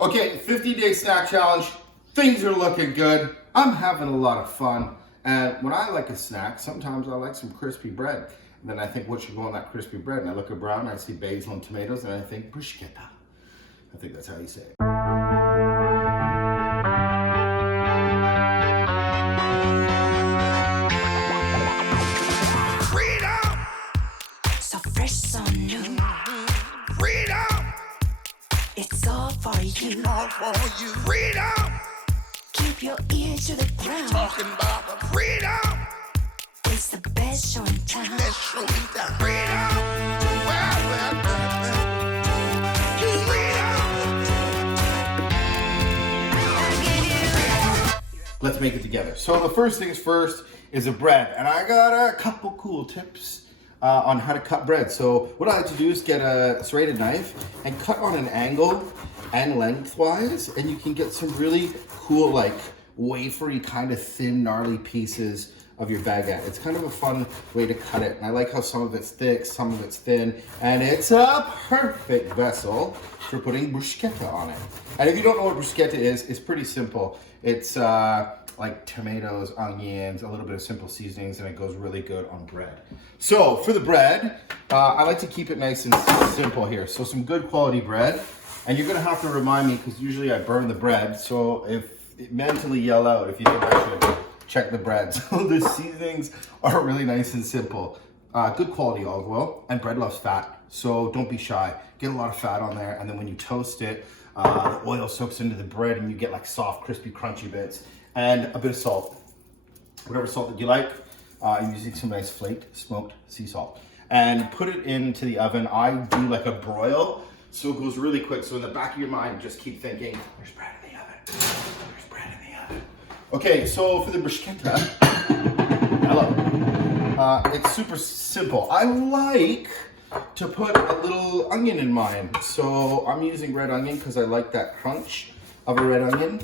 Okay, 50-day snack challenge. Things are looking good. I'm having a lot of fun. And when I like a snack, sometimes I like some crispy bread. And then I think, what should go on that crispy bread? And I look around and I see basil and tomatoes and I think bruschetta. I think that's how you say it. Freedom! So fresh, so new. Freedom! It's all for you. All for you. Freedom! Keep your ear to the ground. Talking about the freedom. It's the best show in town. Best show in town. Freedom! Well. Let's make it together. So the first things first is a bread. And I got a couple cool tips on how to cut bread. So what I like to do is get a serrated knife and cut on an angle and lengthwise, and you can get some really cool, like wafery kind of thin, gnarly pieces of your baguette. It's kind of a fun way to cut it. And I like how some of it's thick, some of it's thin, and it's a perfect vessel for putting bruschetta on it. And if you don't know what bruschetta is, it's pretty simple. It's like tomatoes, onions, a little bit of simple seasonings, and it goes really good on bread. So for the bread, I like to keep it nice and simple here. So some good quality bread, and you're gonna have to remind me because usually I burn the bread. So if mentally yell out if you think I should check the bread. So the seasonings are really nice and simple. Good quality olive oil, and bread loves fat, so don't be shy. Get a lot of fat on there, and then when you toast it, the oil soaks into the bread and you get like soft, crispy, crunchy bits, and a bit of salt. Whatever salt that you like. I'm using some nice flaked, smoked sea salt. And put it into the oven. I do like a broil, so it goes really quick. So in the back of your mind, just keep thinking, there's bread in the oven. There's bread in the oven. Okay, so for the bruschetta, it's super simple. I like to put a little onion in mine. So I'm using red onion because I like that crunch of a red onion.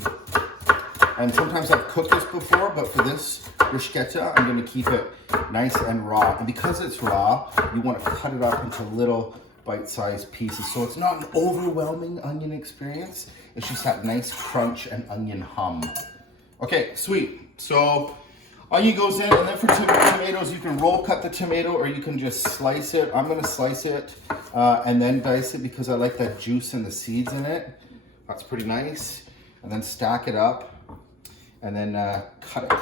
And sometimes I've cooked this before, but for this bruschetta, I'm going to keep it nice and raw. And because it's raw, you want to cut it up into little bite-sized pieces. So it's not an overwhelming onion experience. It's just that nice crunch and onion hum. Okay, sweet. So onion goes in, and then for tomatoes, you can roll cut the tomato or you can just slice it. I'm going to slice it and then dice it because I like that juice and the seeds in it. That's pretty nice. And then stack it up and then cut it.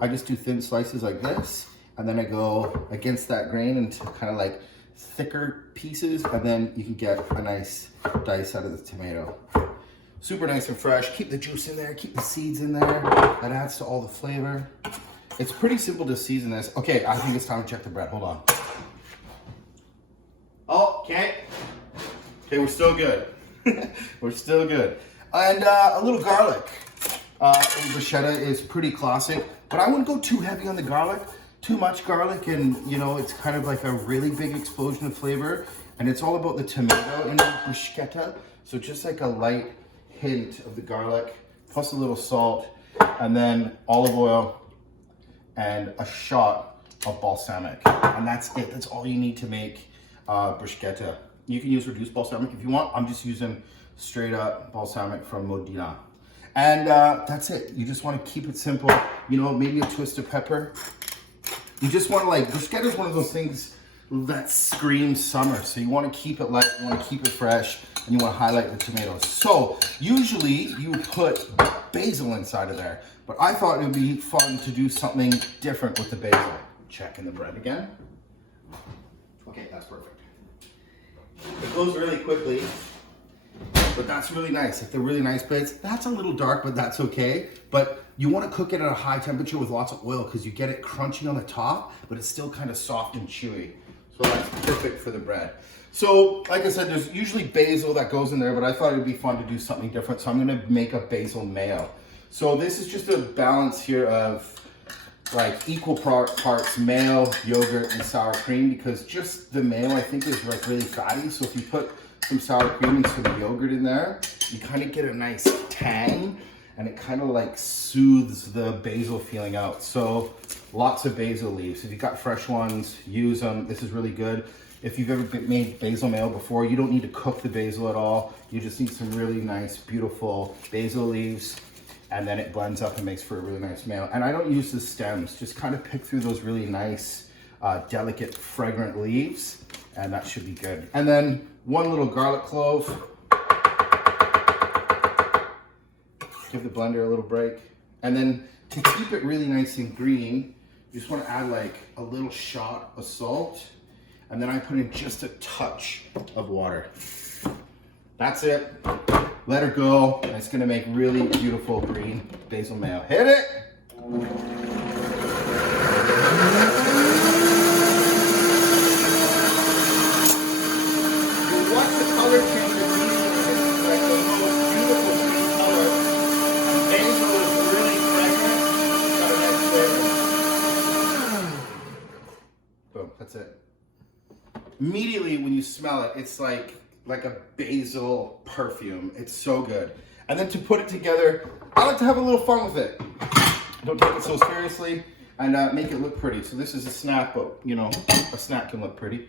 I just do thin slices like this, and then I go against that grain into kind of like thicker pieces, and then you can get a nice dice out of the tomato. Super nice and fresh. Keep the juice in there, keep the seeds in there. That adds to all the flavor. It's pretty simple to season this. Okay, I think it's time to check the bread. Hold on. Oh, okay. Okay, we're still good. We're still good. And a little garlic. Bruschetta is pretty classic, but I wouldn't go too heavy on the garlic. Too much garlic and, you know, it's kind of like a really big explosion of flavor. And it's all about the tomato in the bruschetta. So just like a light hint of the garlic, plus a little salt, and then olive oil and a shot of balsamic. And that's it. That's all you need to make bruschetta. You can use reduced balsamic if you want. I'm just using straight up balsamic from Modena. And that's it. You just want to keep it simple. You know, maybe a twist of pepper. You just want to like, bruschetta is one of those things that screams summer. So you want to keep it light, you want to keep it fresh, and you want to highlight the tomatoes. So usually you put basil inside of there, but I thought it would be fun to do something different with the basil. Checking the bread again. Okay, that's perfect. It goes really quickly. But that's really nice. Like the really nice bits, that's a little dark, but that's okay. But you want to cook it at a high temperature with lots of oil because you get it crunchy on the top, but it's still kind of soft and chewy. So that's perfect for the bread. So like I said, there's usually basil that goes in there, but I thought it'd be fun to do something different. So I'm going to make a basil mayo. So this is just a balance here of like equal parts mayo, yogurt, and sour cream, because just the mayo I think is like really fatty. So if you put some sour cream and some yogurt in there, you kind of get a nice tang, and it kind of like soothes the basil feeling out. So lots of basil leaves. If you've got fresh ones, use them. This is really good. If you've ever made basil mayo before, you don't need to cook the basil at all. You just need some really nice, beautiful basil leaves, and then it blends up and makes for a really nice mayo. And I don't use the stems, just kind of pick through those really nice, delicate, fragrant leaves, and that should be good. And then 1 little garlic clove. Give the blender a little break. And then to keep it really nice and green, you just want to add like a little shot of salt. And then I put in just a touch of water. That's it. Let her go. And it's going to make really beautiful green basil mayo. Hit it! You want the color change immediately. It's like the most beautiful green color. And basil is really fragrant. It's got a nice flavor. Boom, that's it. Immediately when you smell it, it's like a basil perfume. It's so good. And then to put it together, I like to have a little fun with it. Don't take it so seriously, and make it look pretty. So this is a snack, but you know, a snack can look pretty.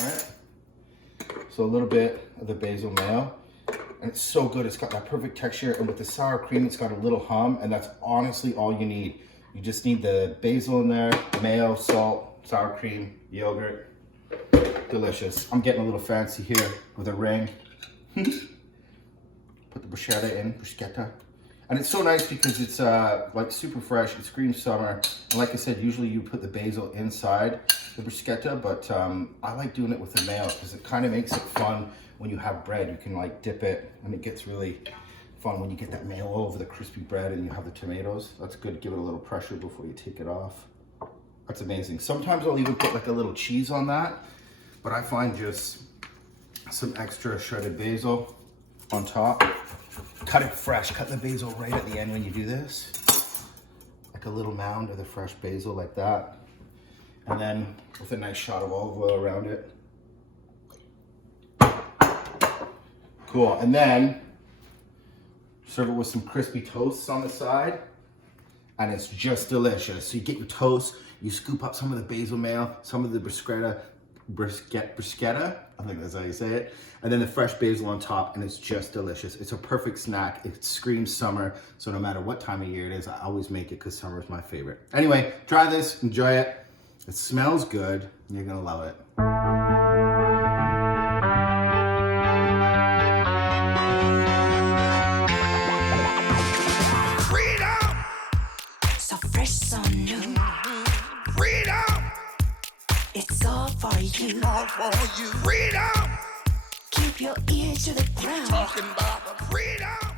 All right. So a little bit of the basil mayo, and it's so good. It's got that perfect texture, and with the sour cream, it's got a little hum, and that's honestly all you need. You just need the basil in there, mayo, salt, sour cream, yogurt. Delicious. I'm getting a little fancy here with a ring. Put the bruschetta in, bruschetta. And it's so nice because it's like super fresh. It's green summer. And like I said, usually you put the basil inside the bruschetta, but I like doing it with the mayo because it kind of makes it fun when you have bread. You can like dip it, and it gets really fun when you get that mayo all over the crispy bread and you have the tomatoes. That's good to give it a little pressure before you take it off. That's amazing. Sometimes I'll even put like a little cheese on that, but I find just some extra shredded basil on top. Cut it fresh, cut the basil right at the end when you do this. Like a little mound of the fresh basil like that. And then with a nice shot of olive oil around it. Cool, and then serve it with some crispy toasts on the side. And it's just delicious. So you get your toast, you scoop up some of the basil mayo, some of the bruschetta, I think that's how you say it, and then the fresh basil on top, and it's just delicious. It's a perfect snack. It screams summer, so no matter what time of year it is, I always make it because summer is my favorite. Anyway, try this, enjoy it. It smells good, and you're gonna love it. Freedom! So fresh, so new. Freedom! It's all for you. All for you. Freedom! Keep your ears to the ground. Talking about the freedom!